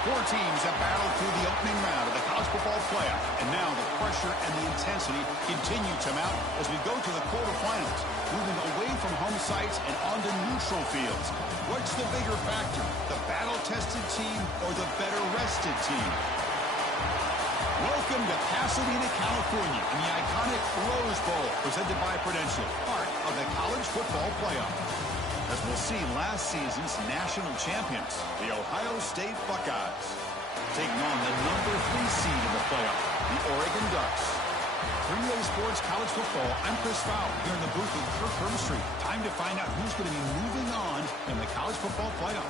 Four teams have battled through the opening round of the college football playoff, and now the pressure and the intensity continue to mount as we go to the quarterfinals, moving away from home sites and onto neutral fields. What's the bigger factor, the battle-tested team or the better-rested team? Welcome to Pasadena, California, in the iconic Rose Bowl, presented by Prudential, part of the college football playoff. As we'll see, last season's national champions, the Ohio State Buckeyes, taking on the number 3 seed in the playoff, the Oregon Ducks. 3-Way Sports College Football, I'm Chris Fowler, here in the booth with Kirk Herbstreit. Time to find out who's going to be moving on in the college football playoff.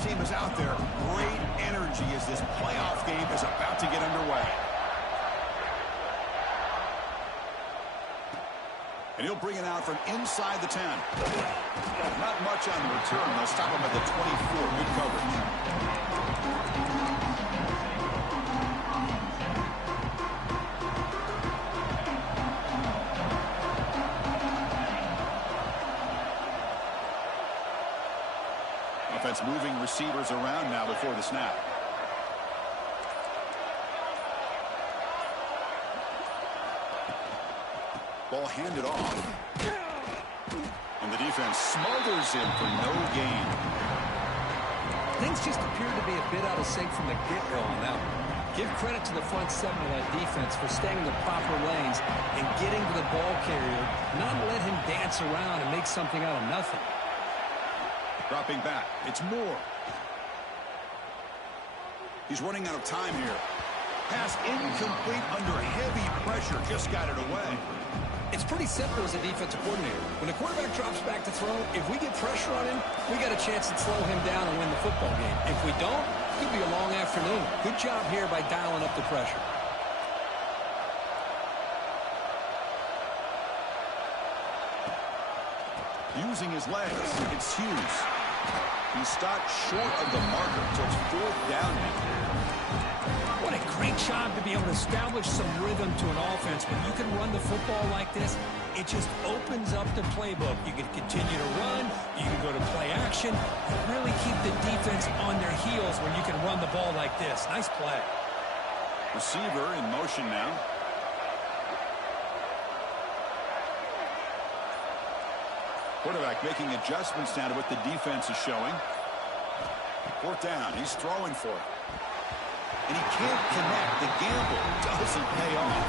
Team is out there. Great energy as this playoff game is about to get underway. And he'll bring it out from inside the 10. Not much on the return. They'll stop him at the 24. Good coverage. Offense moving receivers around now before the snap. Ball handed off. And the defense smothers him for no gain. Things just appeared to be a bit out of sync from the get-go on that one. Give credit to the front seven of that defense for staying in the proper lanes and getting to the ball carrier, not let him dance around and make something out of nothing. Dropping back. It's Moore. He's running out of time here. Pass incomplete under heavy pressure. Just got it away. It's pretty simple as a defensive coordinator. When the quarterback drops back to throw, if we get pressure on him, we got a chance to slow him down and win the football game. If we don't, it could be a long afternoon. Good job here by dialing up the pressure. Using his legs, it's Hughes. He stopped short of the marker, so it's 4th down. What a great job to be able to establish some rhythm to an offense. When you can run the football like this, it just opens up the playbook. You can continue to run, you can go to play action, and really keep the defense on their heels when you can run the ball like this. Nice play. Receiver in motion now. Quarterback making adjustments now to what the defense is showing. Fourth down. He's throwing for it. And he can't connect. The gamble doesn't pay off.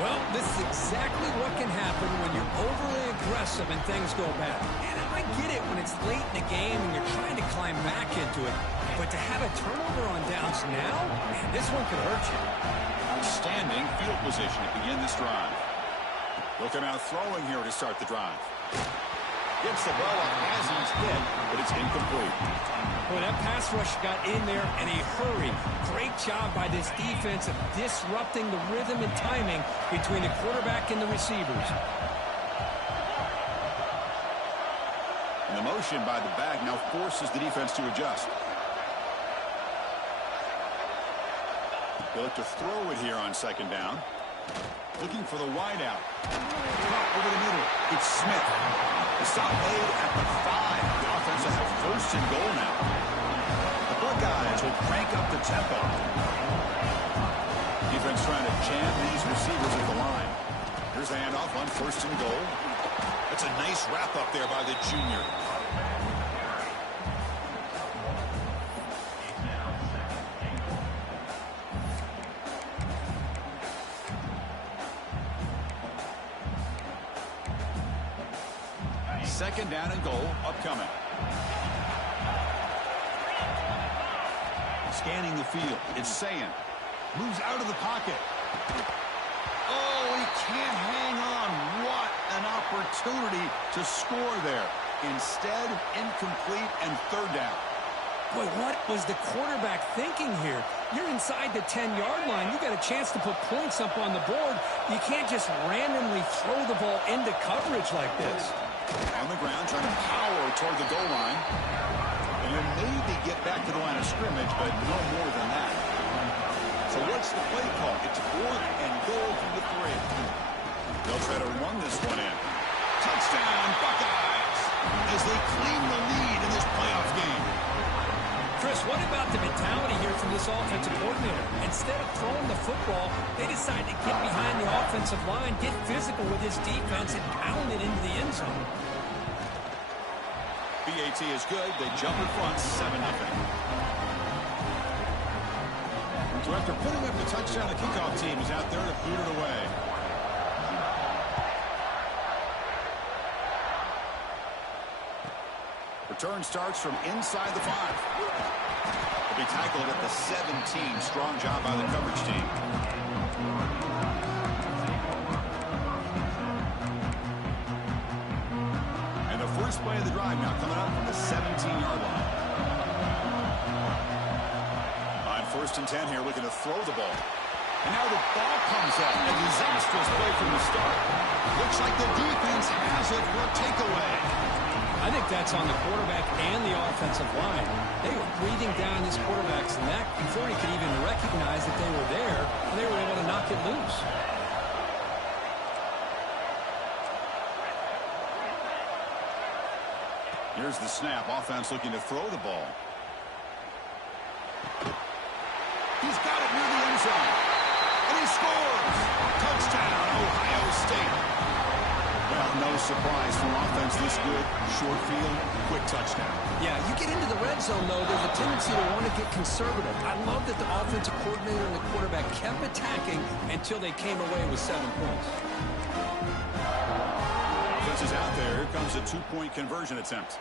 Well, this is exactly what can happen when you're overly aggressive and things go bad. And I get it when it's late in the game and you're trying to climb back into it. But to have a turnover on downs now, man, this one could hurt you. Outstanding field position to begin this drive. They'll come out throwing here to start the drive. Gets the ball up as he's hit, but it's incomplete. Boy, that pass rush got in there in a hurry. Great job by this defense of disrupting the rhythm and timing between the quarterback and the receivers. And the motion by the back now forces the defense to adjust. They look to throw it here on second down. Looking for the wideout. Over the middle. It's Smith. The stop made at the 5. The offense will have first and goal now. The Buckeyes will crank up the tempo. Defense trying to jam these receivers at the line. Here's the handoff on first and goal. That's a nice wrap up there by the junior. Second down and goal upcoming. Scanning the field. It's Sayin. Moves out of the pocket. Oh, he can't hang on. What an opportunity to score there. Instead, incomplete and third down. Boy, what was the quarterback thinking here? You're inside the 10-yard line. You got a chance to put points up on the board. You can't just randomly throw the ball into coverage like this. On the ground, trying to power toward the goal line. And he'll maybe get back to the line of scrimmage, but no more than that. So what's the play call? It's fourth and goal from the 3. They'll try to run this one in. Touchdown, Buckeyes, as they claim the lead in this playoff game. Chris, what about the mentality here from this offensive coordinator? Instead of throwing the football, they decide to get behind the offensive line, get physical with this defense, and pound it into the end zone. BAT is good. They jump in front, 7-0. So after putting up the touchdown, the kickoff team is out there to boot it away. Return starts from inside the 5. A big tackle at the 17. Strong job by the coverage team. And the first play of the drive now coming up from the 17-yard line. On first and 10 here, looking to throw the ball. And now the ball comes up. A disastrous play from the start. Looks like the defense has it for a takeaway. I think that's on the quarterback and the offensive line. They were breathing down his quarterback's neck before he could even recognize that they were there, and they were able to knock it loose. Here's the snap. Offense looking to throw the ball. He's got it near the end zone. And he scores! Touchdown, Ohio State. Well, no surprise from offense this good. Short field, quick touchdown. Yeah, you get into the red zone, though, there's a tendency to want to get conservative. I love that the offensive coordinator and the quarterback kept attacking until they came away with 7 points. Offense is out there. Here comes a 2-point conversion attempt.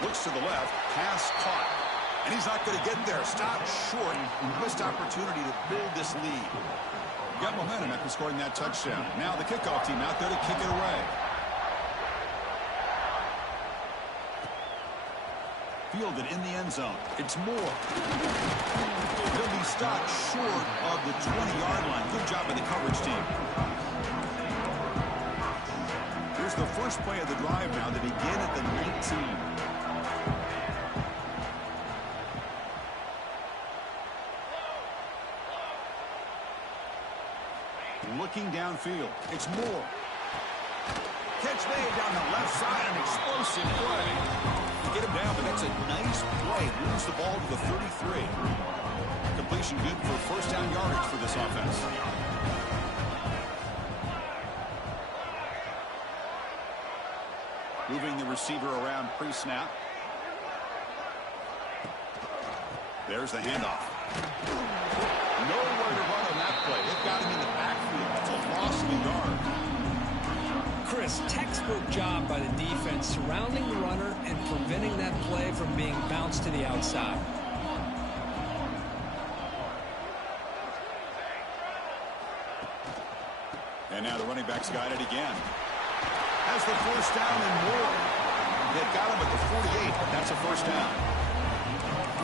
Looks to the left. Pass caught. And he's not going to get there. Stopped short. Missed opportunity to build this lead. Got momentum after scoring that touchdown. Now the kickoff team out there to kick it away. Fielded in the end zone. It's Moore. He'll be stopped short of the 20-yard line. Good job by the coverage team. Here's the first play of the drive now to begin at the 19. Looking downfield. It's Moore. Catch made down the left side. An explosive play. Get him down, but that's a nice play. Moves the ball to the 33. Completion good for first down yardage for this offense. Moving the receiver around pre-snap. There's the handoff. Nowhere to run on that play. They've got him in the backfield. It's a loss of a yard. Chris, textbook job by the defense surrounding the runner and preventing that play from being bounced to the outside. And now the running back's got it again. Has the first down and more. They've got him at the 48. That's a first down.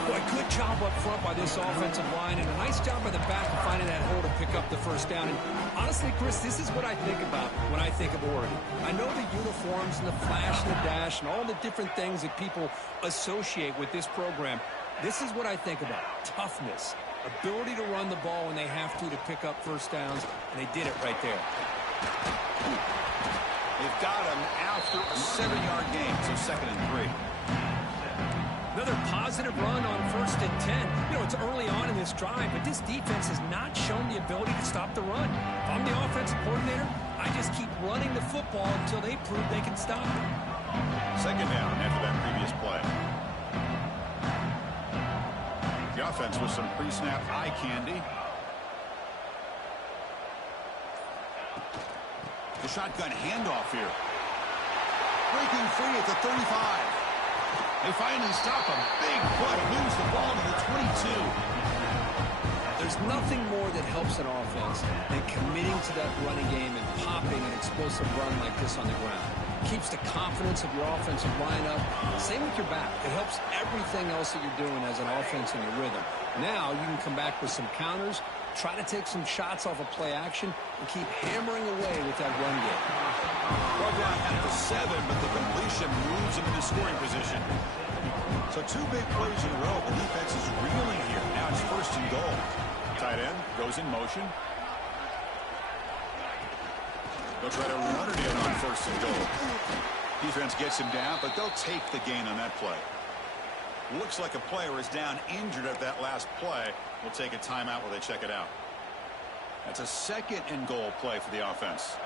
Boy, good job up front by this offensive line, and a nice job by the back of finding that hole to pick up the first down. And honestly, Chris, this is what I think about when I think of Oregon. I know the uniforms and the flash and the dash and all the different things that people associate with this program. This is what I think about. Toughness, ability to run the ball when they have to pick up first downs, and they did it right there. They've got him after a 7-yard gain, so 2nd and 3. Another positive run on 1st and 10. You know, it's early on in this drive, but this defense has not shown the ability to stop the run. If I'm the offensive coordinator, I just keep running the football until they prove they can stop it. 2nd down after that previous play. The offense with some pre-snap eye candy. The shotgun handoff here. Breaking free at the 35. They finally stop him. Big play. Moves the ball to the 22. There's nothing more that helps an offense than committing to that running game and popping an explosive run like this on the ground. Keeps the confidence of your offensive lineup. Same with your back. It helps everything else that you're doing as an offense in your rhythm. Now you can come back with some counters, try to take some shots off of play action, and keep hammering away with that run game. Well down at the 7, but the completion moves him into scoring position. So 2 big plays in a row. The defense is reeling here. Now it's 1st and goal. Tight end goes in motion. They'll try to run it in on 1st and goal. Defense gets him down, but they'll take the gain on that play. Looks like a player is down injured at that last play. We'll take a timeout while they check it out. That's a 2nd and goal play for the offense.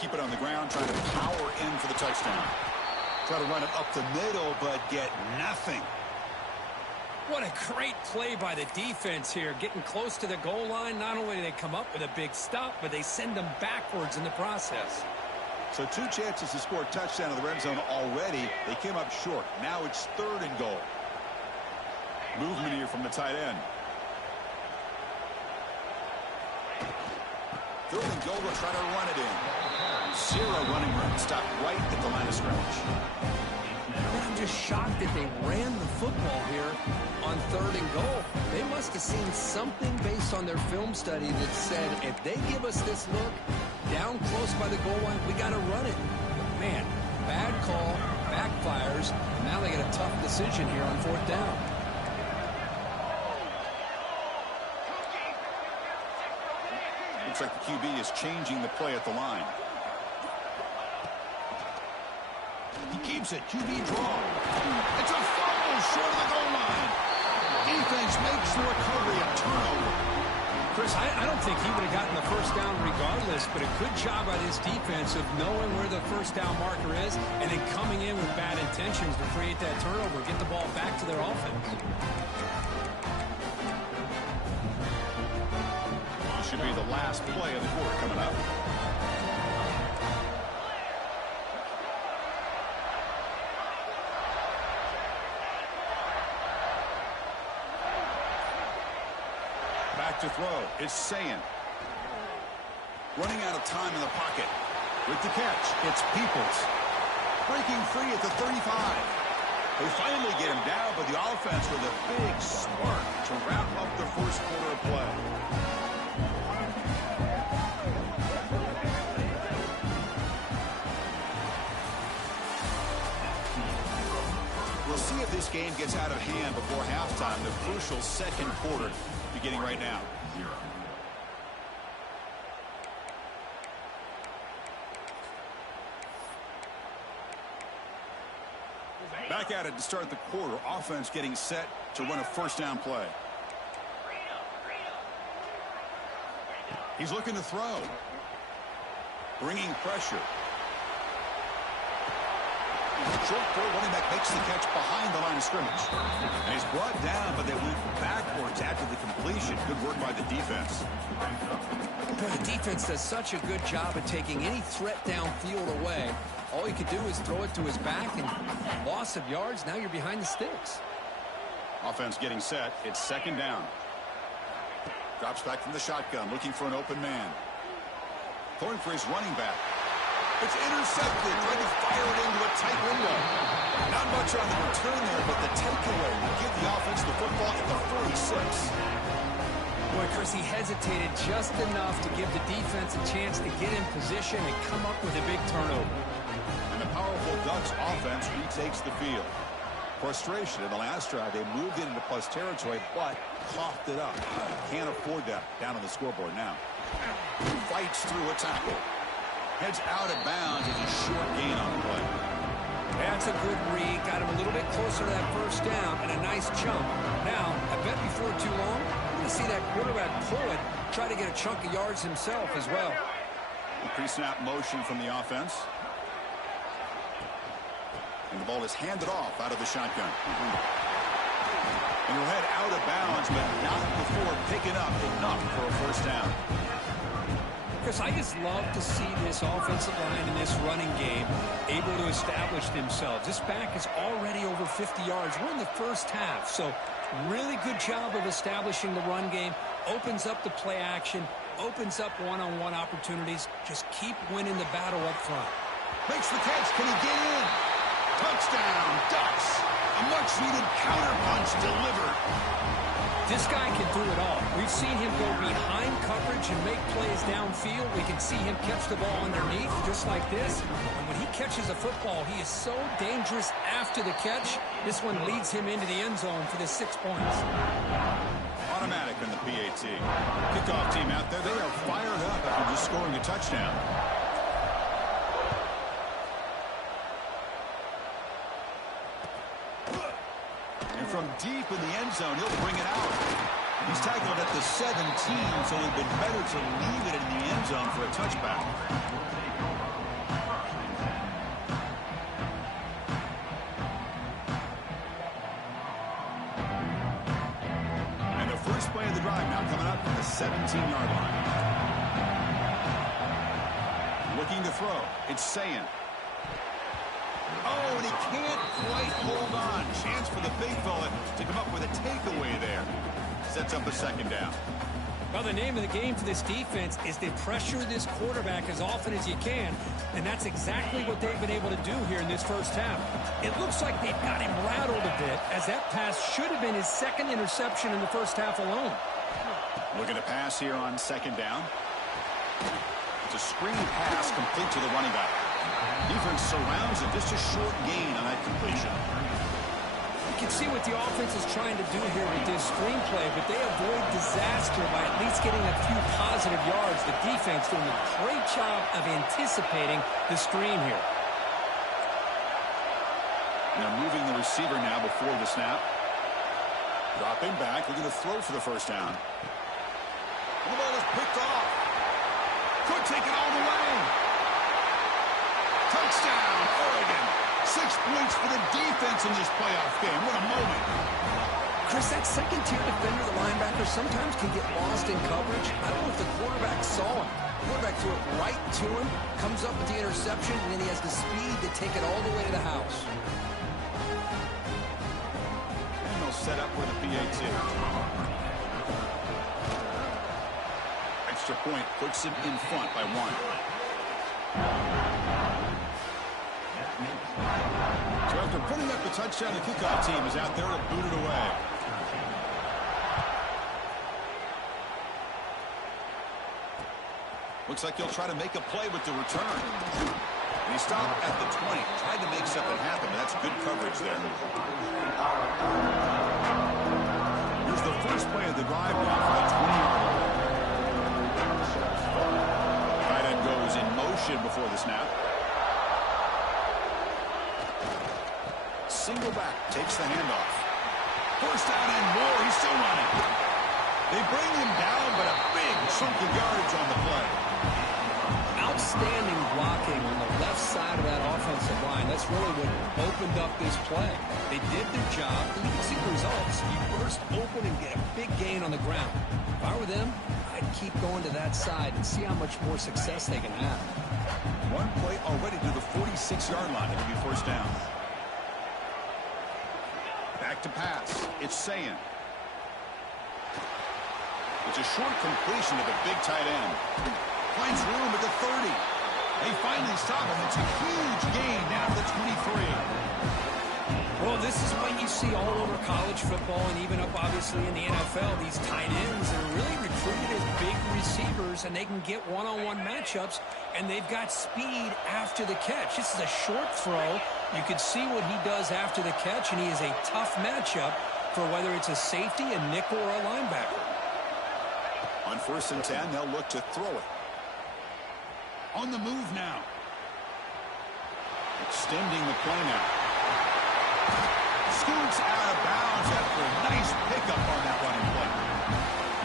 Keep it on the ground, trying to power in for the touchdown. Try to run it up the middle, but get nothing. What a great play by the defense here. Getting close to the goal line, not only do they come up with a big stop, but they send them backwards in the process. So 2 chances to score a touchdown in the red zone already. They came up short. Now it's 3rd and goal. Movement here from the tight end. 3rd and goal, they'll try to run it in. 0 running room. Stop right at the line of scrimmage. I'm just shocked that they ran the football here on 3rd and goal. They must have seen something based on their film study that said, if they give us this look down close by the goal line, we got to run it. Man, bad call, backfires, and now they get a tough decision here on 4th down. Looks like the QB is changing the play at the line. He keeps it. QB draw. It's a fumble short of the goal line. Defense makes the recovery, a turnover. Chris, I don't think he would have gotten the first down regardless, but a good job by this defense of knowing where the first down marker is and then coming in with bad intentions to create that turnover, get the ball back to their offense. This should be the last play of the quarter coming up. To throw, it's Sayin. Running out of time in the pocket. With the catch, it's Peoples. Breaking free at the 35. They finally get him down, but the offense with a big spark to wrap up the first quarter of play. this game gets out of hand before halftime. The crucial second quarter beginning right now. Back at it to start the quarter. Offense getting set to run a first down play. He's looking to throw. Bringing pressure. Short throw, running back makes the catch behind the line of scrimmage. And he's brought down, but they went backwards after the completion. Good work by the defense. The defense does such a good job of taking any threat downfield away. All he could do is throw it to his back, and loss of yards, now you're behind the sticks. Offense getting set. It's second down. Drops back from the shotgun, looking for an open man. Throwing for his running back. It's intercepted, trying to fire it into a tight window. Not much on the return there, but the takeaway will give the offense the football at the 46. Boy, Chris, he hesitated just enough to give the defense a chance to get in position and come up with a big turnover. And the powerful Ducks offense retakes the field. Frustration in the last drive. They moved it into plus territory, but coughed it up. Can't afford that down on the scoreboard now. Fights through a tackle. Heads out of bounds as a short gain on the play. That's a good read. Got him a little bit closer to that first down and a nice jump. Now, I bet before too long, we're going to see that quarterback pull it, try to get a chunk of yards himself as well. Pre-snap motion from the offense. And the ball is handed off out of the shotgun. And he'll head out of bounds, but not before picking up enough for a first down. Chris, I just love to see this offensive line in this running game able to establish themselves. This back is already over 50 yards. We're in the first half, so really good job of establishing the run game. Opens up the play action, opens up one-on-one opportunities. Just keep winning the battle up front. Makes the catch. Can he get in? Touchdown, Ducks. A much-needed counterpunch delivered. This guy can do it all. We've seen him go behind coverage and make plays downfield. We can see him catch the ball underneath just like this. And when he catches a football, he is so dangerous after the catch. This one leads him into the end zone for the 6 points. Automatic in the PAT. Kickoff team out there. They are fired up after just scoring a touchdown. From deep in the end zone, he'll bring it out. He's tackled at the 17, so it would have been better to leave it in the end zone for a touchback. And the first play of the drive now coming up from the 17-yard line. Looking to throw. It's Sayin. Oh, and he can't quite hold on. Chance for the big fella to come up with a takeaway there. Sets up a second down. Well, the name of the game for this defense is to pressure this quarterback as often as you can, and that's exactly what they've been able to do here in this first half. It looks like they've got him rattled a bit, as that pass should have been his second interception in the first half alone. Looking to pass here on second down. It's a screen pass complete to the running back. Defense surrounds it. Just a short gain on that completion. You can see what the offense is trying to do here with this screenplay, but they avoid disaster by at least getting a few positive yards. The defense doing a great job of anticipating the screen here. Now moving the receiver now before the snap. Dropping back, looking to throw for the first down. And the ball is picked off. Could take it all the way. Touchdown, Oregon. 6 points for the defense in this playoff game. What a moment. Chris, that second-tier defender, the linebacker, sometimes can get lost in coverage. I don't know if the quarterback saw him. The quarterback threw it right to him, comes up with the interception, and then he has the speed to take it all the way to the house. And they'll set up for the PAT. Extra point puts him in front by 1. So after putting up the touchdown, the kickoff team is out there to boot it away. Looks like he'll try to make a play with the return. He stopped at the 20. Tried to make something happen, but that's good coverage there. Here's the first play of the drive now for the 20-yard line. Tight end goes in motion before the snap. Single back, takes the handoff. First down and more. He's still running. They bring him down, but a big chunk of yardage on the play. Outstanding blocking on the left side of that offensive line. That's really what opened up this play. They did their job, and you can see the results. You burst open and get a big gain on the ground. If I were them, I'd keep going to that side and see how much more success they can have. One play already to the 46-yard line. It'll be first down. Back to pass. It's Sayin. It's a short completion to the big tight end. Finds room at the 30. They finally stop him. It's a huge gain down to the 23. Well, this is what you see all over college football and even up, obviously, in the NFL. These tight ends are really recruited as big receivers, and they can get one-on-one matchups, and they've got speed after the catch. This is a short throw. You can see what he does after the catch, and he is a tough matchup for whether it's a safety, a nickel, or a linebacker. On 1st and 10, they'll look to throw it. On the move now. Extending the play now. Scoots out of bounds after a nice pickup on that running play.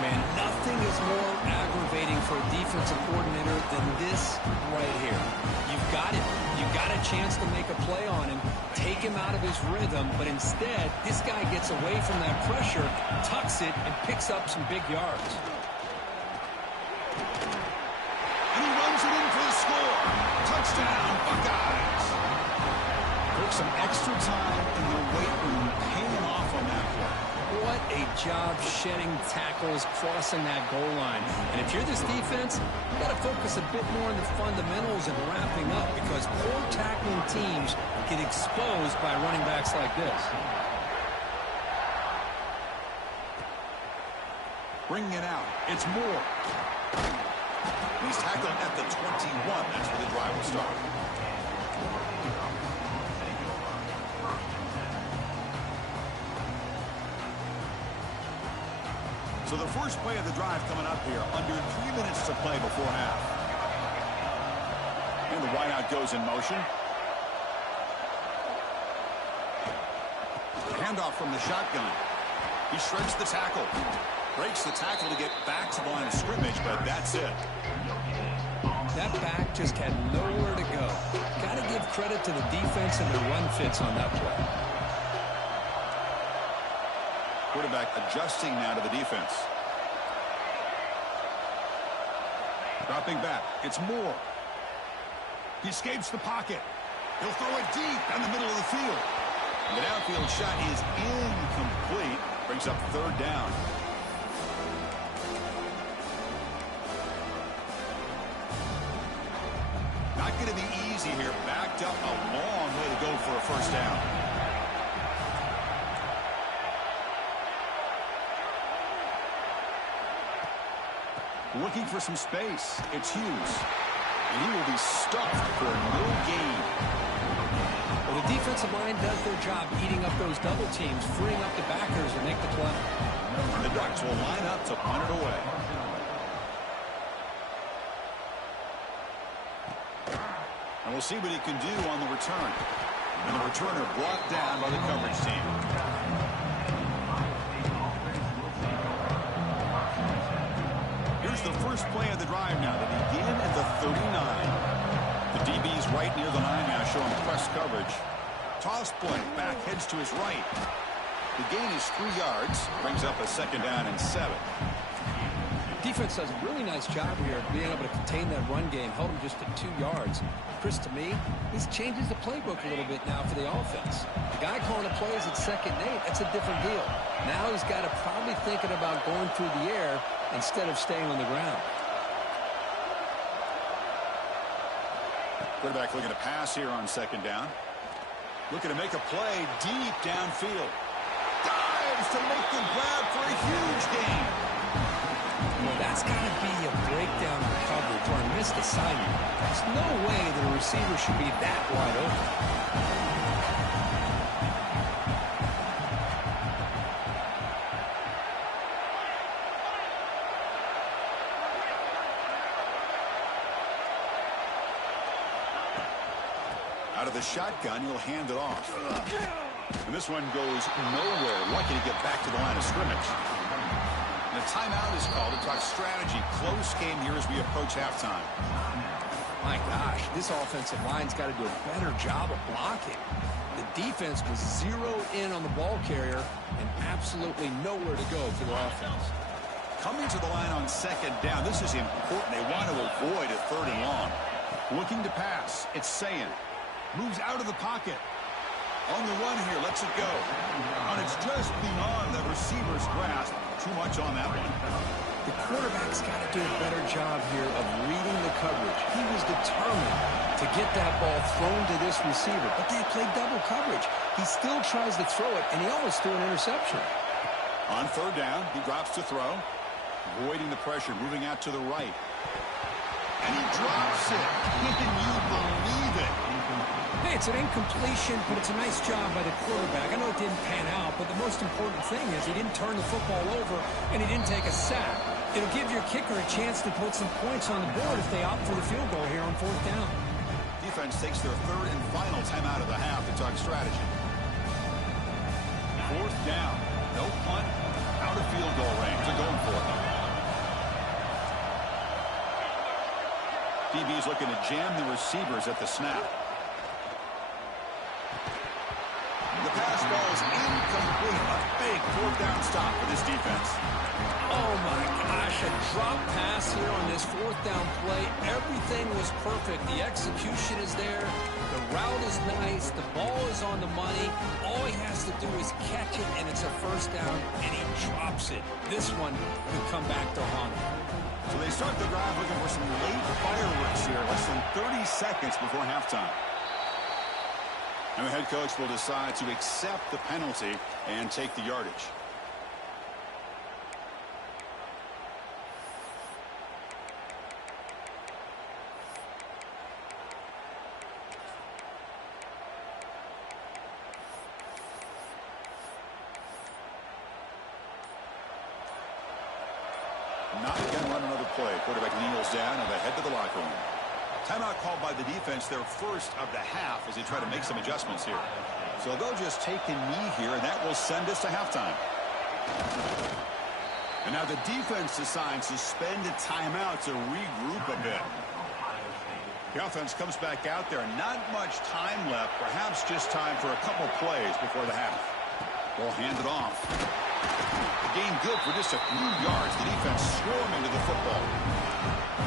Man, nothing is more aggravating for a defensive coordinator than this right here. You've got it. You've got a chance to make a play on him, take him out of his rhythm, but instead, this guy gets away from that pressure, tucks it, and picks up some big yards. And he runs it in for the score. Touchdown, Buckeyes. Took some extra time in the weight room paying off on that play. What a job shedding tackles, crossing that goal line. And if you're this defense, you got to focus a bit more on the fundamentals and wrapping up, because poor tackling teams get exposed by running backs like this. Bringing it out. It's Moore. He's tackled at the 21. That's where the drive will start. So the first play of the drive coming up here. Under 3 minutes to play before half. And the wideout goes in motion. Handoff from the shotgun. He shreds the tackle. Breaks the tackle to get back to the line of scrimmage, but that's it. That back just had nowhere to go. Got to give credit to the defense and the run fits on that play. Quarterback adjusting now to the defense. Dropping back. It's Moore. He escapes the pocket. He'll throw it deep down the middle of the field. And the downfield shot is incomplete. Brings up third down. Not going to be easy here. Backed up a long way to go for a first down. Looking for some space. It's Hughes. And he will be stuffed for no gain. Well, the defensive line does their job eating up those double teams, freeing up the backers and make the play. And the Ducks will line up to punt it away. And we'll see what he can do on the return. And the returner brought down by the coverage team. Here's the first play of the drive now to begin at the 39. The DB's right near the line now showing press coverage. Toss play, back heads to his right. The gain is 3 yards, brings up a second down and 7. Defense does a really nice job here of being able to contain that run game, held him just at 2 yards. Chris, to me, this changes the playbook a little bit now for the offense. The guy calling the plays at 2nd and 8, that's a different deal. Now he's got to probably thinking about going through the air instead of staying on the ground. Quarterback looking to pass here on 2nd down. Looking to make a play deep downfield. Dives to make the grab for a huge gain. Well, that That's got to be a breakdown in coverage or a missed assignment. There's no way that a receiver should be that wide open. Out of the shotgun, he'll hand it off. And this one goes nowhere. Lucky to get back to the line of scrimmage. And a timeout is called to talk strategy. Close game here as we approach halftime. My gosh, this offensive line's got to do a better job of blocking. The defense was zeroed in on the ball carrier and absolutely nowhere to go for the offense. Coming to the line on second down, this is important. They want to avoid a third and long. Looking to pass, it's Sayin. Moves out of the pocket. On the run here, lets it go. And it's just beyond the receiver's grasp. Too much on that one. The quarterback's got to do a better job here of reading the coverage. He was determined to get that ball thrown to this receiver, but they played double coverage. He still tries to throw it, and he almost threw an interception. On third down, he drops to throw. Avoiding the pressure, moving out to the right. And he drops it. Can you believe it? Hey, it's an incompletion, but it's a nice job by the quarterback. I know it didn't pan out, but the most important thing is he didn't turn the football over and he didn't take a sack. It'll give your kicker a chance to put some points on the board if they opt for the field goal here on fourth down. Defense takes their third and final timeout of the half to talk strategy. Fourth down. No punt. Out of field goal range. They're going for it. DB's looking to jam the receivers at the snap. The pass ball is incomplete. A big fourth down stop for this defense. Oh, my gosh. A drop pass here on this fourth down play. Everything was perfect. The execution is there. The route is nice. The ball is on the money. All he has to do is catch it, and it's a first down, and he drops it. This one could come back to haunt him. So they start the drive looking for some late fireworks here. Less than 30 seconds before halftime. And the head coach will decide to accept the penalty and take the yardage. Not again, run another play. Quarterback kneels down and they head to the locker room. Timeout called by the defense, their first of the half as they try to make some adjustments here. So they'll just take a knee here, and that will send us to halftime. And now the defense decides to spend a timeout to regroup a bit. The offense comes back out there. Not much time left, perhaps just time for a couple plays before the half. We'll hand it off. The gain good for just a few yards. The defense swarming to the football.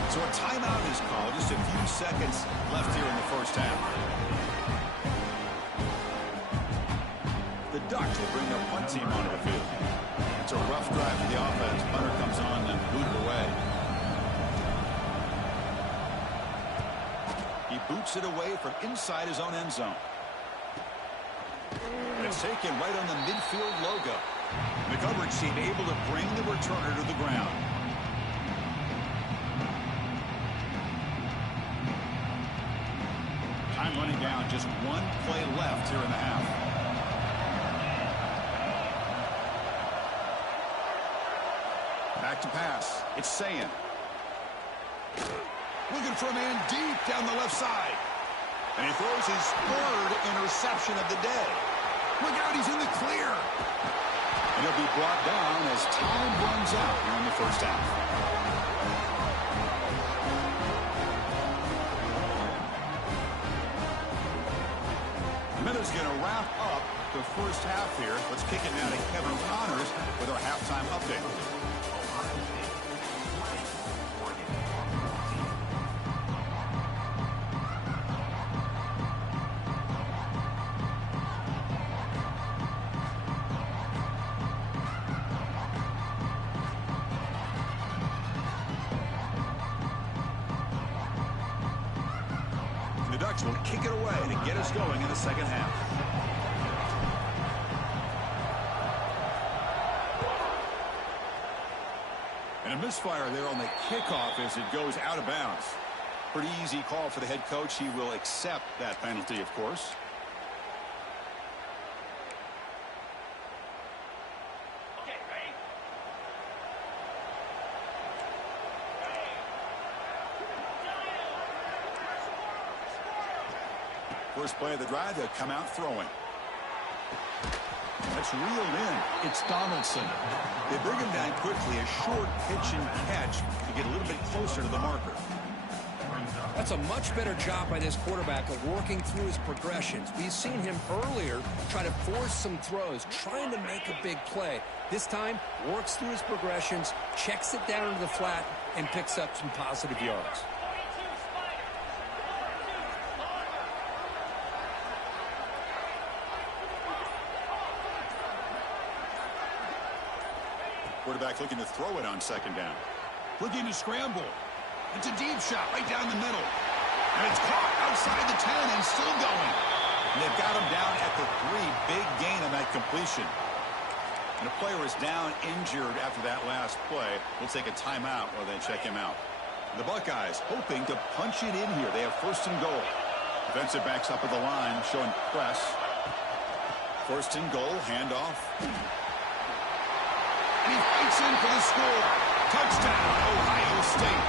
So a timeout is called. Just a few seconds left here in the first half. The Ducks will bring their punt team onto the field. It's a rough drive for the offense. Punter comes on and booted away. He boots it away from inside his own end zone. And it's taken right on the midfield logo. The coverage team able to bring the returner to the ground. Time running down, just one play left here in the half. Back to pass. It's Sayin. Looking for a man deep down the left side. And he throws his third interception of the day. Look out, he's in the clear. And he'll be brought down as time runs out here in the first half. Miller's going to wrap up the first half here. Let's kick it now to Kevin Connors with our halftime update. Will kick it away to get us going in the second half. And a misfire there on the kickoff as it goes out of bounds. Pretty easy call for the head coach. He will accept that penalty, of course. First play of the drive, they'll come out throwing. That's reeled in. It's Donaldson. They bring him down quickly. A short pitch and catch to get a little bit closer to the marker. That's a much better job by this quarterback of working through his progressions. We've seen him earlier try to force some throws, trying to make a big play. This time, works through his progressions, checks it down into the flat, and picks up some positive yards. Quarterback looking to throw it on second down. Looking to scramble. It's a deep shot right down the middle. And it's caught outside the 10 and still going. And they've got him down at the 3. Big gain on that completion. And the player is down injured after that last play. We'll take a timeout while they check him out. The Buckeyes hoping to punch it in here. They have first and goal. Defensive backs up at the line showing press. First and goal, handoff. And he fights in for the score. Touchdown, Ohio State.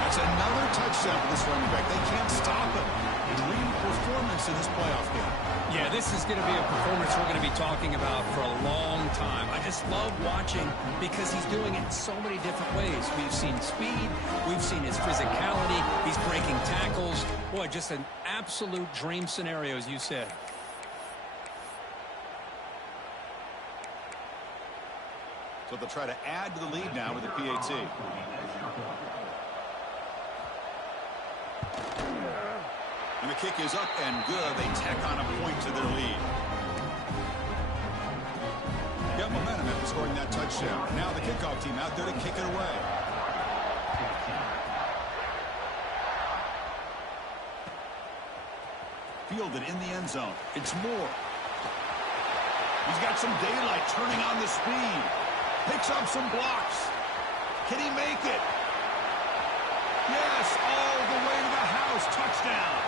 That's another touchdown for this running back. They can't stop him. Dream performance in this playoff game. Yeah, this is going to be a performance we're going to be talking about for a long time. I just love watching because he's doing it in so many different ways. We've seen speed. We've seen his physicality. He's breaking tackles. Boy, just an absolute dream scenario, as you said. So they'll try to add to the lead now with the PAT. And the kick is up and good. They tack on a point to their lead. Got momentum after scoring that touchdown. Now the kickoff team out there to kick it away. Fielded in the end zone. It's Moore. He's got some daylight turning on the speed. Picks up some blocks. Can he make it? Yes, all the way to the house. Touchdown.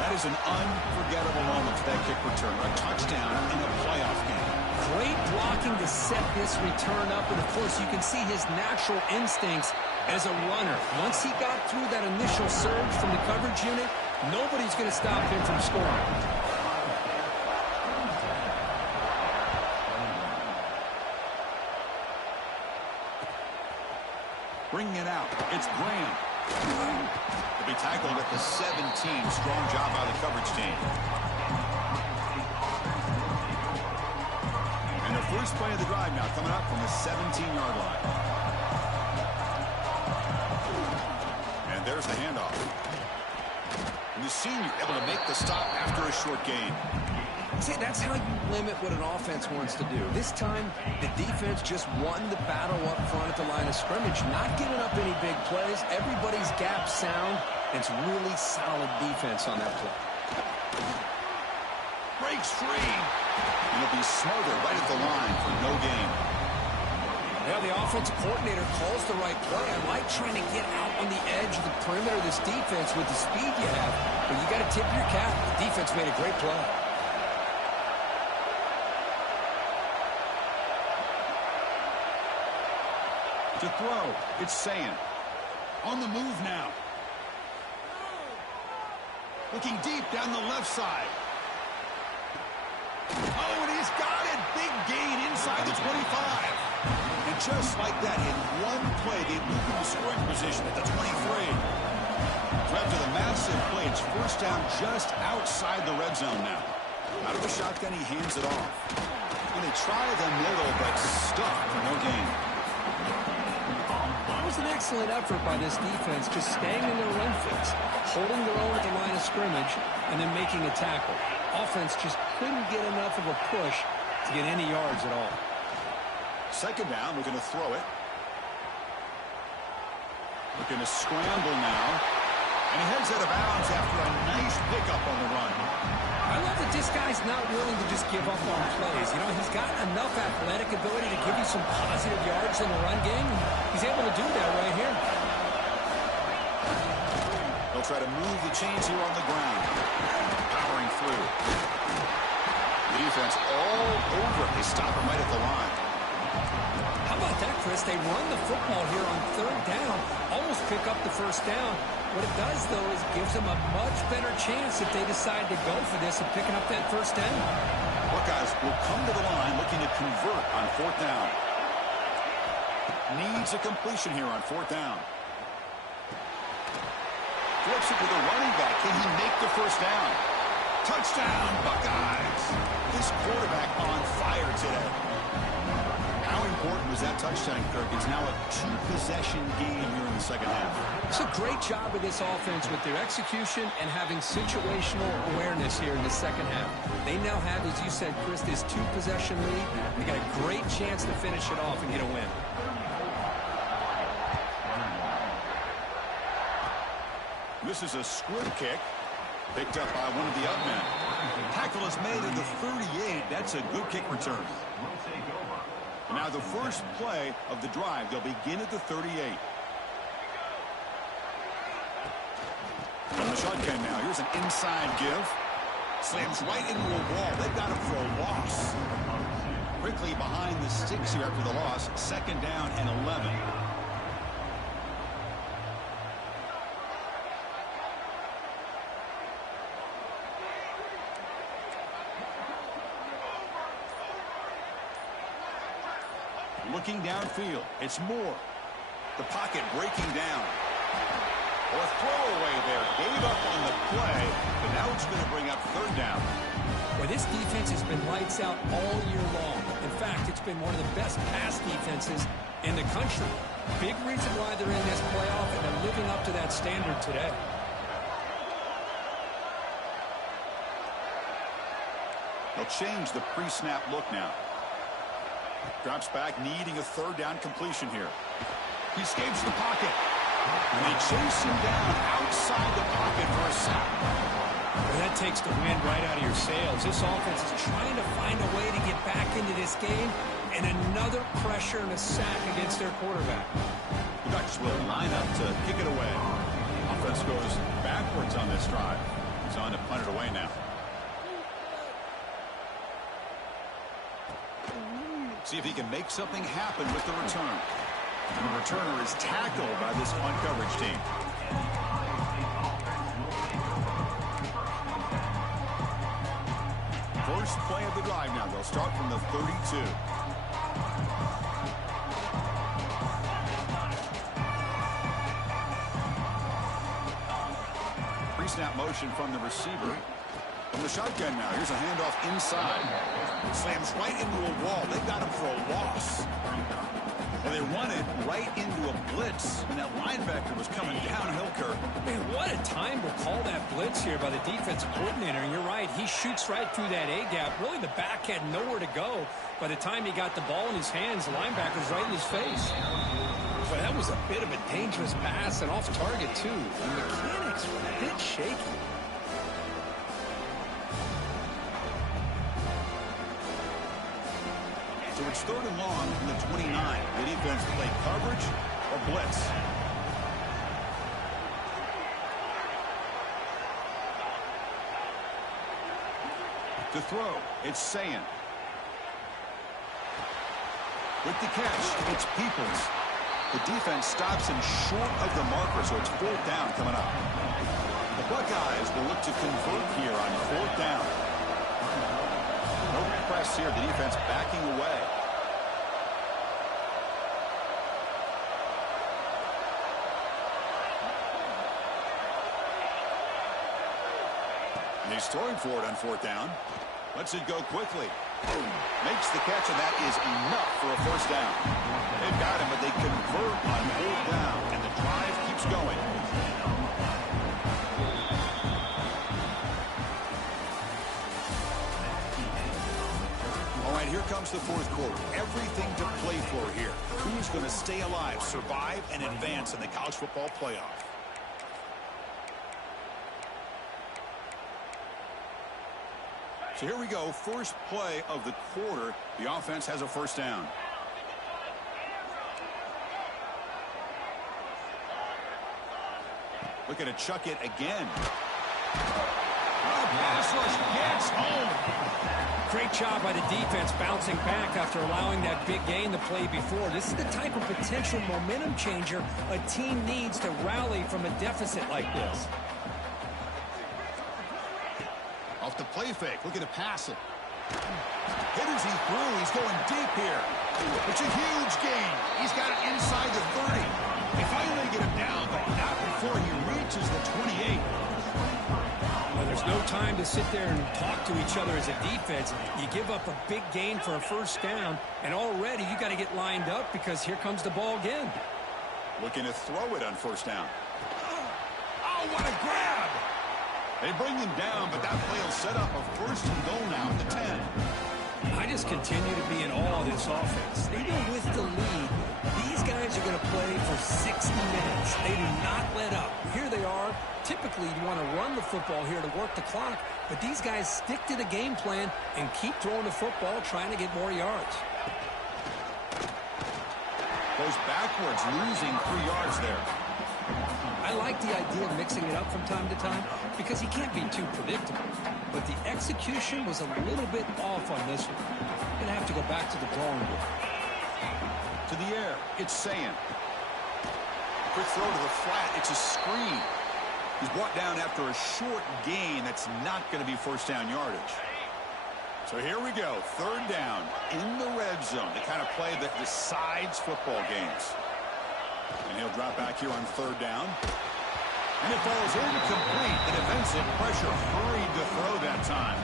That is an unforgettable moment for that kick return. A touchdown in a playoff game. Great blocking to set this return up. And, of course, you can see his natural instincts as a runner. Once he got through that initial surge from the coverage unit, nobody's going to stop him from scoring. Bringing it out. It's Graham. To be tackled at the 17. Strong job by the coverage team. And the first play of the drive now coming up from the 17-yard line. And there's the handoff. And the senior able to make the stop after a short gain. See, that's how you limit what an offense wants to do. This time, the defense just won the battle up front at the line of scrimmage, not giving up any big plays. Everybody's gap sound. It's really solid defense on that play. Breaks free. And he'll be smothered right at the line for no gain. Now the offensive coordinator calls the right play. I like trying to get out on the edge of the perimeter of this defense with the speed you have. But you got to tip your cap. The defense made a great play. To throw, it's Sayin. On the move now. Looking deep down the left side. Oh, and he's got it. Big gain inside the 25. And just like that, in one play, they move into scoring position at the 23. After the massive play, it's first down just outside the red zone now. Out of the shotgun, he hands it off. And they try the middle, but stuck for no gain. It was an excellent effort by this defense, just staying in their run fits, holding their own at the line of scrimmage, and then making a tackle. Offense just couldn't get enough of a push to get any yards at all. Second down, looking to throw it. Looking to scramble now. And he heads out of bounds after a nice pickup on the run. I love that this guy's not willing to just give up on plays. You know, he's got enough athletic ability to give you some positive yards in the run game. He's able to do that right here. They'll try to move the chains here on the ground. Powering through. The defense all over it. They stop him right at the line. How about that, Chris? They run the football here on third down, almost pick up the first down. What it does, though, is gives them a much better chance if they decide to go for this of picking up that first down. Buckeyes will come to the line looking to convert on fourth down. Needs a completion here on fourth down. Flips it to the running back. Can he make the first down? Touchdown, Buckeyes. This quarterback on fire today. How important was that touchdown, Kirk? It's now a two-possession game here in the second half. It's a great job with this offense with their execution and having situational awareness here in the second half. They now have, as you said, Chris, this two-possession lead. They got a great chance to finish it off and get a win. This is a squib kick picked up by one of the up men. Tackle is made at the 38. That's a good kick return. And now the first play of the drive. They'll begin at the 38. From the shotgun now. Here's an inside give. Slams right into a wall. They've got him for a loss. Quickly behind the sticks here after the loss. Second down and 11. Looking downfield. It's Moore. The pocket breaking down. Or a throwaway there. Gave up on the play, but now it's going to bring up third down. Well, this defense has been lights out all year long. In fact, it's been one of the best pass defenses in the country. Big reason why they're in this playoff, and they're living up to that standard today. They'll change the pre-snap look now. Drops back, needing a third down completion here. He escapes the pocket. And they chase him down outside the pocket for a sack. Well, that takes the wind right out of your sails. This offense is trying to find a way to get back into this game, and another pressure and a sack against their quarterback. The Ducks will line up to kick it away. Offense goes backwards on this drive. He's on to punt it away now. See if he can make something happen with the return. And the returner is tackled by this punt coverage team. First play of the drive now. They'll start from the 32. Pre-snap motion from the receiver. From the shotgun now. Here's a handoff inside. Slams right into a wall. They got him for a loss. And they run it right into a blitz. And that linebacker was coming downhill, Kirk. Man, what a time to call that blitz here by the defensive coordinator. And you're right, he shoots right through that A-gap. Really, the back had nowhere to go. By the time he got the ball in his hands, the linebacker's right in his face. But that was a bit of a dangerous pass and off target, too. The mechanics were a bit shaky. So it's third and long from the 29. The defense play coverage or blitz. To throw, it's Sayin. With the catch, it's Peoples. The defense stops him short of the marker, so it's fourth down coming up. The Buckeyes will look to convert here on fourth down. No press here. The defense backing away. And he's throwing for it on fourth down. Lets it go quickly. Makes the catch, and that is enough for a first down. They've got him, but they convert on fourth down, and the drive keeps going. All right, here comes the fourth quarter. Everything to play for here. Who's going to stay alive, survive, and advance in the college football playoff? So here we go, first play of the quarter. The offense has a first down. Looking to chuck it again. The pass rush gets home. Great job by the defense bouncing back after allowing that big gain the play before. This is the type of potential momentum changer a team needs to rally from a deficit like this. Off the play fake, looking to pass it. Hit as he threw. He's going deep here. It's a huge gain. He's got it inside the 30. They finally get him down, but not before he reaches the 28. Well, there's no time to sit there and talk to each other as a defense. You give up a big gain for a first down, and already you got to get lined up because here comes the ball again. Looking to throw it on first down. Oh, what a grab! They bring him down, but that play will set up a first and goal now at the 10. I just continue to be in awe of this offense. Even with the lead, these guys are going to play for 60 minutes. They do not let up. Here they are. Typically, you want to run the football here to work the clock, but these guys stick to the game plan and keep throwing the football, trying to get more yards. Goes backwards, losing 3 yards there. I like the idea of mixing it up from time to time because he can't be too predictable. But the execution was a little bit off on this one. Going to have to go back to the drawing board. To the air, it's Sayan. Quick throw to the flat, it's a screen. He's brought down after a short gain that's not going to be first down yardage. So here we go, third down in the red zone, the kind of play that decides football games. And he'll drop back here on third down. And it falls incomplete. The defensive pressure hurried to throw that time.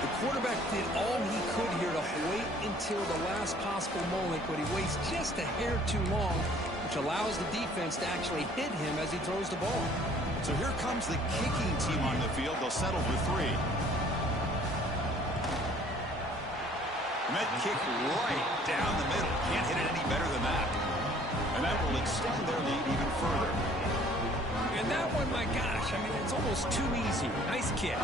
The quarterback did all he could here to wait until the last possible moment, but he waits just a hair too long, which allows the defense to actually hit him as he throws the ball. So here comes the kicking team on the field. They'll settle for 3. And that kick right down the middle. Can't hit it any better than that. And that will extend their lead even further. And that one, my gosh, I mean, it's almost too easy. Nice kick.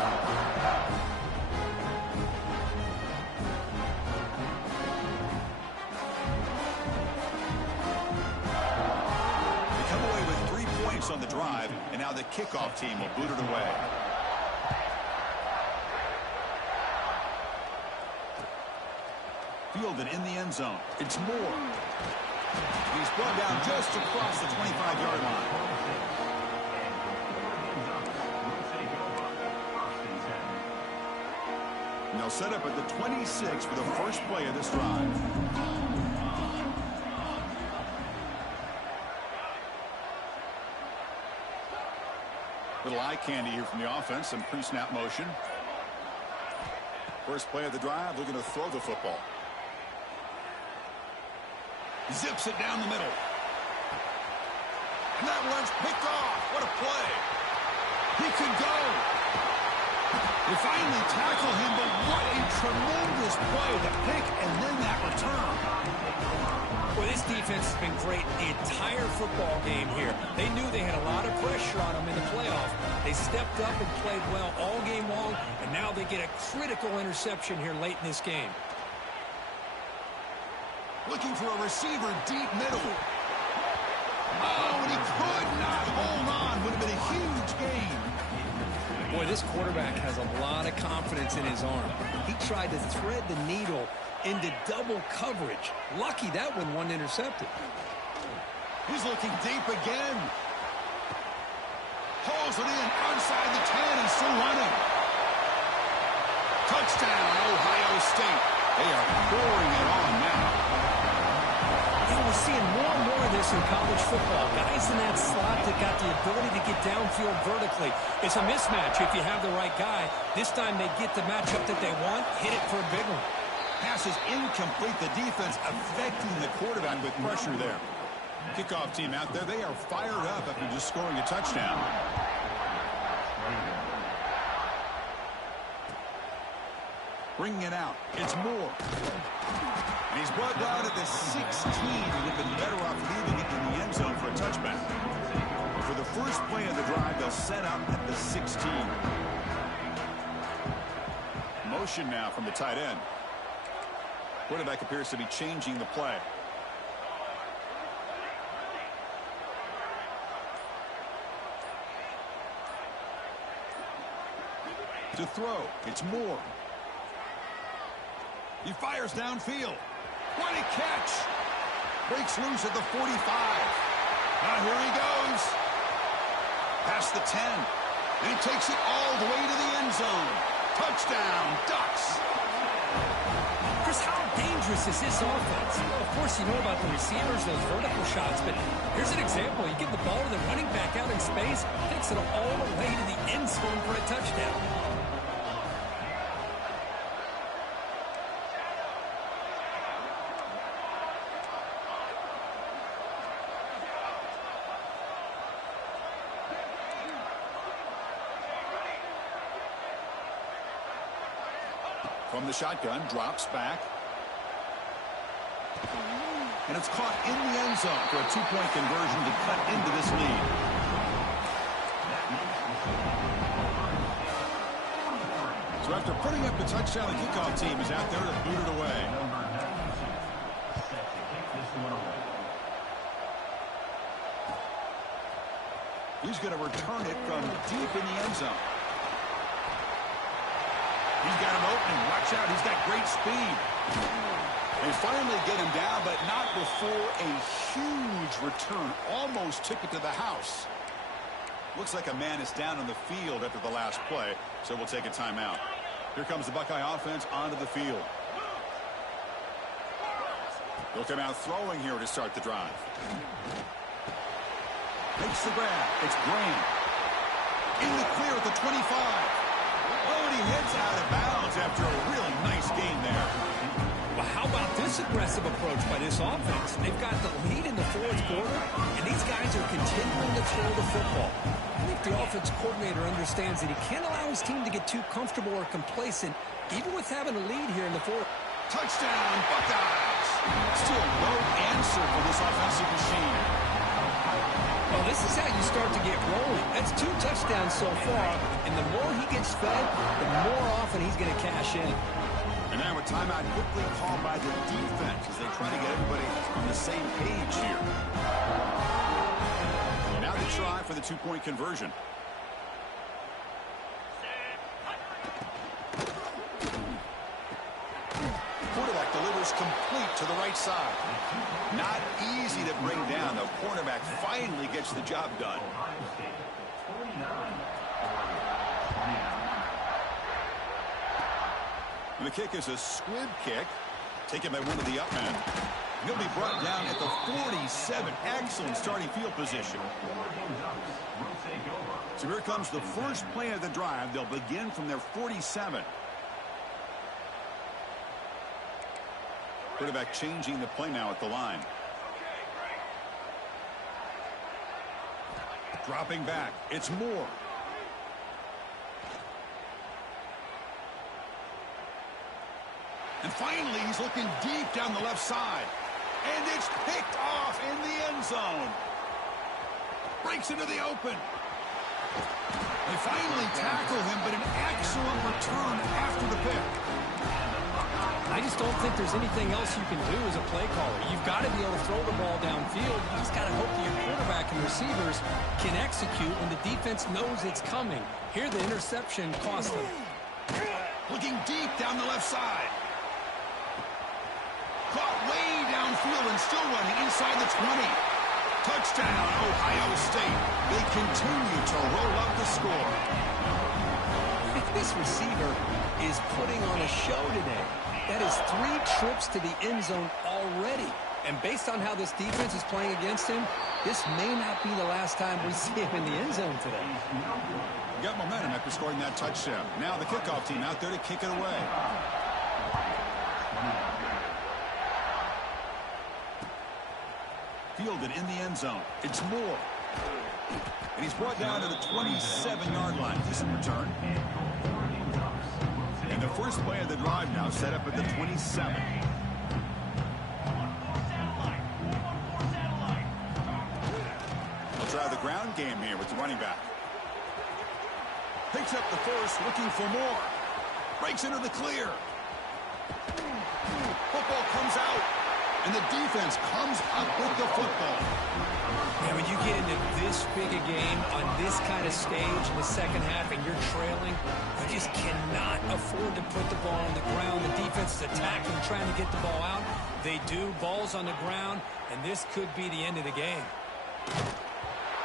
They come away with 3 points on the drive, and now the kickoff team will boot it away. Fielded in the end zone. It's Moore. He's brought down just across the 25-yard line. And they'll set up at the 26 for the first play of this drive. Little eye candy here from the offense, some pre-snap motion. First play of the drive, looking to throw the football. Zips it down the middle. And that one's picked off. What a play. He could go. They finally tackle him, but what a tremendous play. The pick and then that return. Well, this defense has been great the entire football game here. They knew they had a lot of pressure on them in the playoff. They stepped up and played well all game long, and now they get a critical interception here late in this game. Looking for a receiver deep middle. Oh, and he could not hold on. Would have been a huge gain. Boy, this quarterback has a lot of confidence in his arm. He tried to thread the needle into double coverage. Lucky that one wasn't intercepted. He's looking deep again. Hauls it in outside the 10 and still running. Touchdown, Ohio State. They are pouring it on now. We're seeing more and more of this in college football. Guys in that slot that got the ability to get downfield vertically. It's a mismatch if you have the right guy. This time they get the matchup that they want, hit it for a big one. Pass is incomplete. The defense affecting the quarterback with pressure there. Kickoff team out there. They are fired up after just scoring a touchdown. Bringing it out. It's Moore. And he's brought down at the 16. He would have been better off leaving it in the end zone for a touchback. But for the first play of the drive, they'll set up at the 16. motion now from the tight end. Quarterback appears to be changing the play. To throw, it's Moore. He fires downfield. What a catch! Breaks loose at the 45. Now here he goes. Past the 10. And he takes it all the way to the end zone. Touchdown, Ducks. Chris, how dangerous is this offense? Well, of course, you know about the receivers, those vertical shots, but here's an example. You give the ball to the running back out in space, takes it all the way to the end zone for a touchdown. From the shotgun, drops back. And it's caught in the end zone for a two-point conversion to cut into this lead. So after putting up the touchdown, the kickoff team is out there to boot it away. He's going to return it from deep in the end zone. He's got him open. Watch out. He's got great speed. They finally get him down, but not before a huge return. Almost took it to the house. Looks like a man is down on the field after the last play, so we'll take a timeout. Here comes the Buckeye offense onto the field. They'll come out throwing here to start the drive. Makes the grab. It's Graham. In the clear at the 25. Oh, and he heads out of bounds after a really nice game there. Well, how about this aggressive approach by this offense? They've got the lead in the fourth quarter, and these guys are continuing to throw the football. I think the offense coordinator understands that he can't allow his team to get too comfortable or complacent, even with having a lead here in the fourth. Touchdown, Buckeyes! Still no answer for this offensive machine. Well, this is how you start to get rolling. That's 2 touchdowns so far, and the more he gets fed, the more often he's going to cash in. And now a timeout quickly called by the defense as they try to get everybody on the same page here. Now they try for the two-point conversion. Quarterback delivers complete to the right side. Not easy to bring down. The cornerback finally gets the job done. And the kick is a squib kick, taken by one of the up men. He'll be brought down at the 47. Excellent starting field position. So here comes the first play of the drive. They'll begin from their 47. Quarterback changing the play now at the line. Dropping back. It's Moore. And finally, he's looking deep down the left side. And it's picked off in the end zone. Breaks into the open. They finally tackle him, but an excellent return after the pick. I just don't think there's anything else you can do as a play caller. You've got to be able to throw the ball downfield. You just got to hope that your quarterback and receivers can execute when the defense knows it's coming. Here, the interception cost them. Looking deep down the left side. Caught way downfield and still running inside the 20. Touchdown, Ohio State. They continue to roll up the score. This receiver is putting on a show today. That is 3 trips to the end zone already. And based on how this defense is playing against him, this may not be the last time we see him in the end zone today. Got momentum after scoring that touchdown. Now the kickoff team out there to kick it away. Fielded in the end zone. It's Moore. And he's brought down to the 27-yard line. Decent return. And the first play of the drive now set up at the 27. They'll try the ground game here with the running back. Picks up the first, looking for more. Breaks into the clear. Football comes out, and the defense comes up with the football. Yeah, when you get into this big a game on this kind of stage in the second half and you're trailing, you just cannot afford to put the ball on the ground. The defense is attacking, trying to get the ball out. They do. Ball's on the ground, and this could be the end of the game.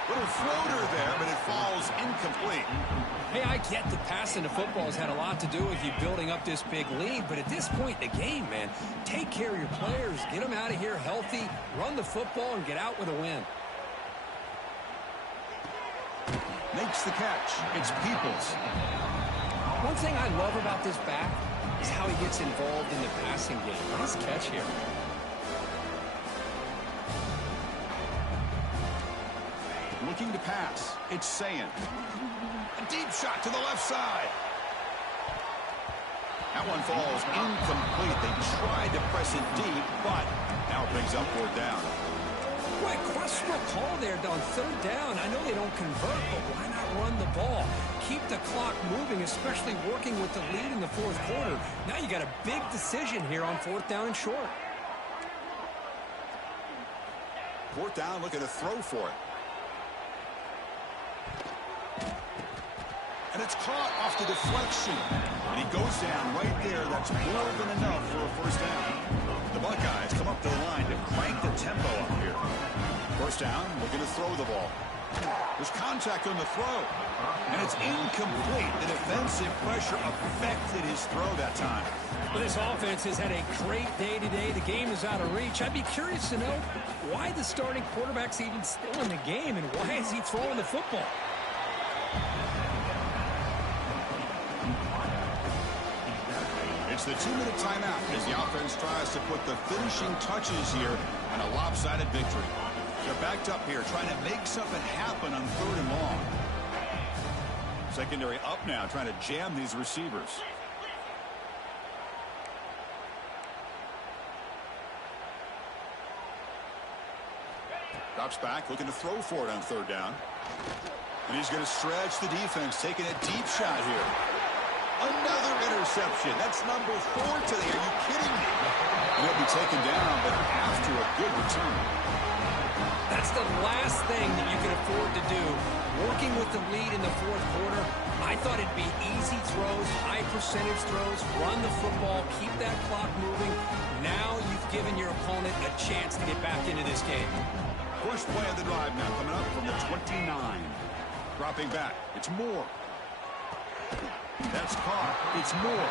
Little floater there, but it falls incomplete. Hey, I get that passing the football has had a lot to do with you building up this big lead, but at this point in the game, man, take care of your players. Get them out of here healthy, run the football, and get out with a win. Makes the catch. It's Peoples. One thing I love about this back is how he gets involved in the passing game. Nice catch here. Looking to pass. It's Sayin. A deep shot to the left side. That one falls incomplete. They tried to press it deep, but now it brings up fourth down. Boy, questionable call there on third down. I know they don't convert, but why not run the ball? Keep the clock moving, especially working with the lead in the fourth quarter. Now you got a big decision here on fourth down and short. Fourth down, looking to throw for it. And it's caught off the deflection. And he goes down right there. That's more than enough for a first down. The Buckeyes come up to the line to crank the tempo up here. First down, looking to throw the ball. There's contact on the throw. And it's incomplete. The defensive pressure affected his throw that time. Well, this offense has had a great day today. The game is out of reach. I'd be curious to know why the starting quarterback's even still in the game and why is he throwing the football? It's the 2-minute timeout as the offense tries to put the finishing touches here on a lopsided victory. They're backed up here trying to make something happen on third and long. Secondary up now trying to jam these receivers. Drops back, looking to throw for it on third down. And he's going to stretch the defense, taking a deep shot here. Another interception. That's number 4 today. Are you kidding me? And he'll be taken down, but after a good return. That's the last thing that you can afford to do. Working with the lead in the fourth quarter, I thought it'd be easy throws, high percentage throws, run the football, keep that clock moving. Now you've given your opponent a chance to get back into this game. First play of the drive now coming up from the 29. Dropping back. It's Moore. That's caught. It's Moore.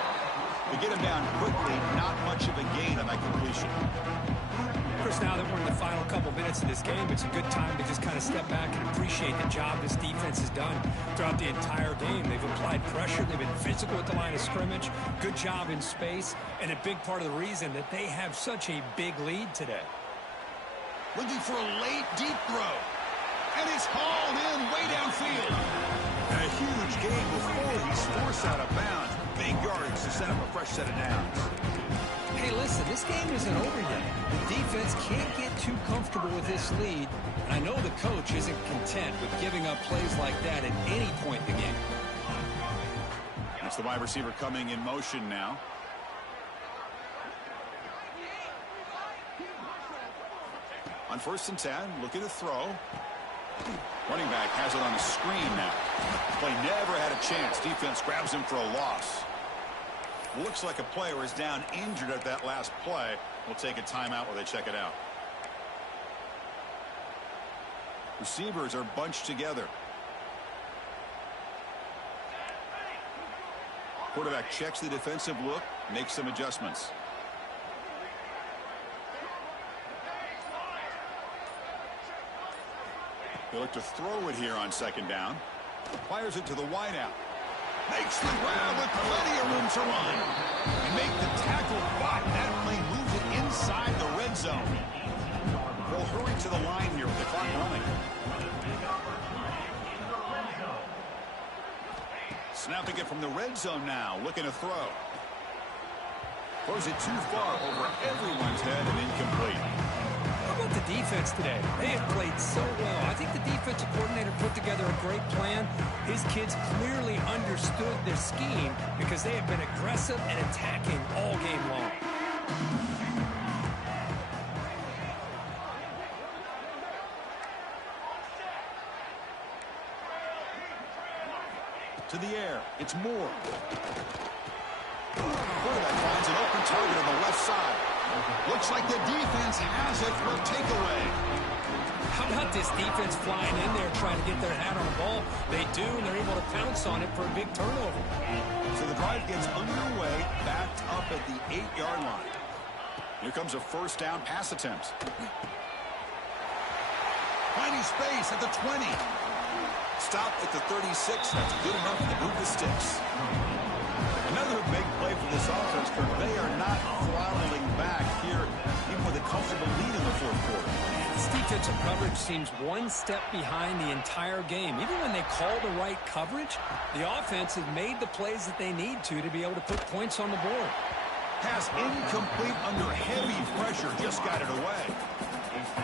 They get him down quickly. Not much of a gain on that completion. Chris, now that we're in the final couple minutes of this game, it's a good time to just kind of step back and appreciate the job this defense has done throughout the entire game. They've applied pressure. They've been physical at the line of scrimmage. Good job in space. And a big part of the reason that they have such a big lead today. Looking for a late, deep throw. And it's hauled in way downfield. And a huge gain before he's forced out of bounds. Big yardage to set up a fresh set of downs. Hey, listen, this game isn't over yet. The defense can't get too comfortable with this lead. And I know the coach isn't content with giving up plays like that at any point in the game. That's the wide receiver coming in motion now. On 1st and 10, looking to throw. Running back has it on a screen now. Play never had a chance. Defense grabs him for a loss. Looks like a player is down injured at that last play. We'll take a timeout while they check it out. Receivers are bunched together. Quarterback checks the defensive look, makes some adjustments. They look to throw it here on 2nd down. Fires it to the wideout. Makes the ground with plenty of room to run. And make the tackle, but that play moves it inside the red zone. They'll hurry to the line here with the clock running. Snapping it from the red zone now, looking to throw. Throws it too far over everyone's head and incomplete. How about the defense today. They have played so well. I think the defensive coordinator put together a great plan. His kids clearly understood their scheme because they have been aggressive and attacking all game long. To the air. It's Moore. Quarterback finds an open target on the left side. Looks like the defense has it for a takeaway. How about this defense flying in there trying to get their hat on the ball? They do, and they're able to pounce on it for a big turnover. So the drive gets underway, backed up at the 8-yard line. Here comes a first down pass attempt. Finding space at the 20. Stop at the 36. That's good enough to move the sticks. Another big play for this offense, Kirk. They are not throttling back here, even with a comfortable lead in the fourth quarter. This defensive coverage seems one step behind the entire game. Even when they call the right coverage, the offense has made the plays that they need to be able to put points on the board. Pass incomplete under heavy pressure. Just got it away.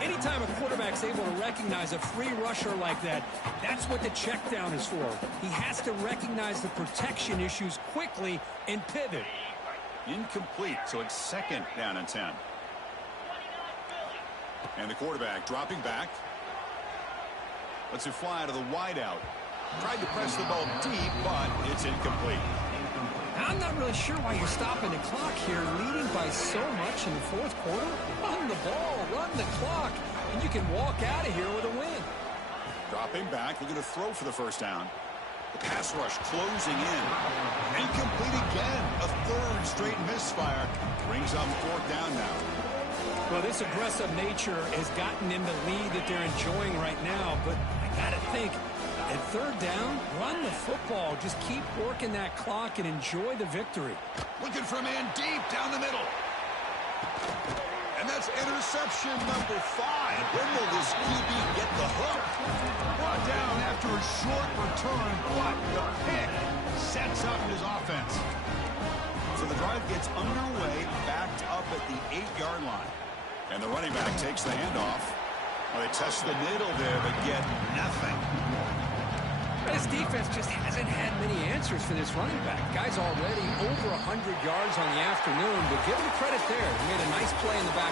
Anytime a quarterback's able to recognize a free rusher like that, that's what the check down is for. He has to recognize the protection issues quickly and pivot. Incomplete, so it's second down and 10. And the quarterback dropping back. Lets it fly to the wideout. Tried to press the ball deep, but it's incomplete. I'm not really sure why you're stopping the clock here, leading by so much in the fourth quarter. Run the ball, run the clock, and you can walk out of here with a win. Dropping back, looking to throw for the first down. The pass rush closing in. Incomplete again. A third straight misfire. Brings up fourth down now. Well, this aggressive nature has gotten them the lead that they're enjoying right now, but I got to think, at third down, run the football. Just keep working that clock and enjoy the victory. Looking for a man deep down the middle. And that's interception number 5. When will this QB get the hook? Brought down after a short return, but the pick sets up his offense. So the drive gets underway, backed up at the 8-yard line. And the running back takes the handoff. Well, they test the middle there, but get nothing. This defense just hasn't had many answers for this running back. Guy's already over 100 yards on the afternoon, but give him credit there. He made a nice play in the back.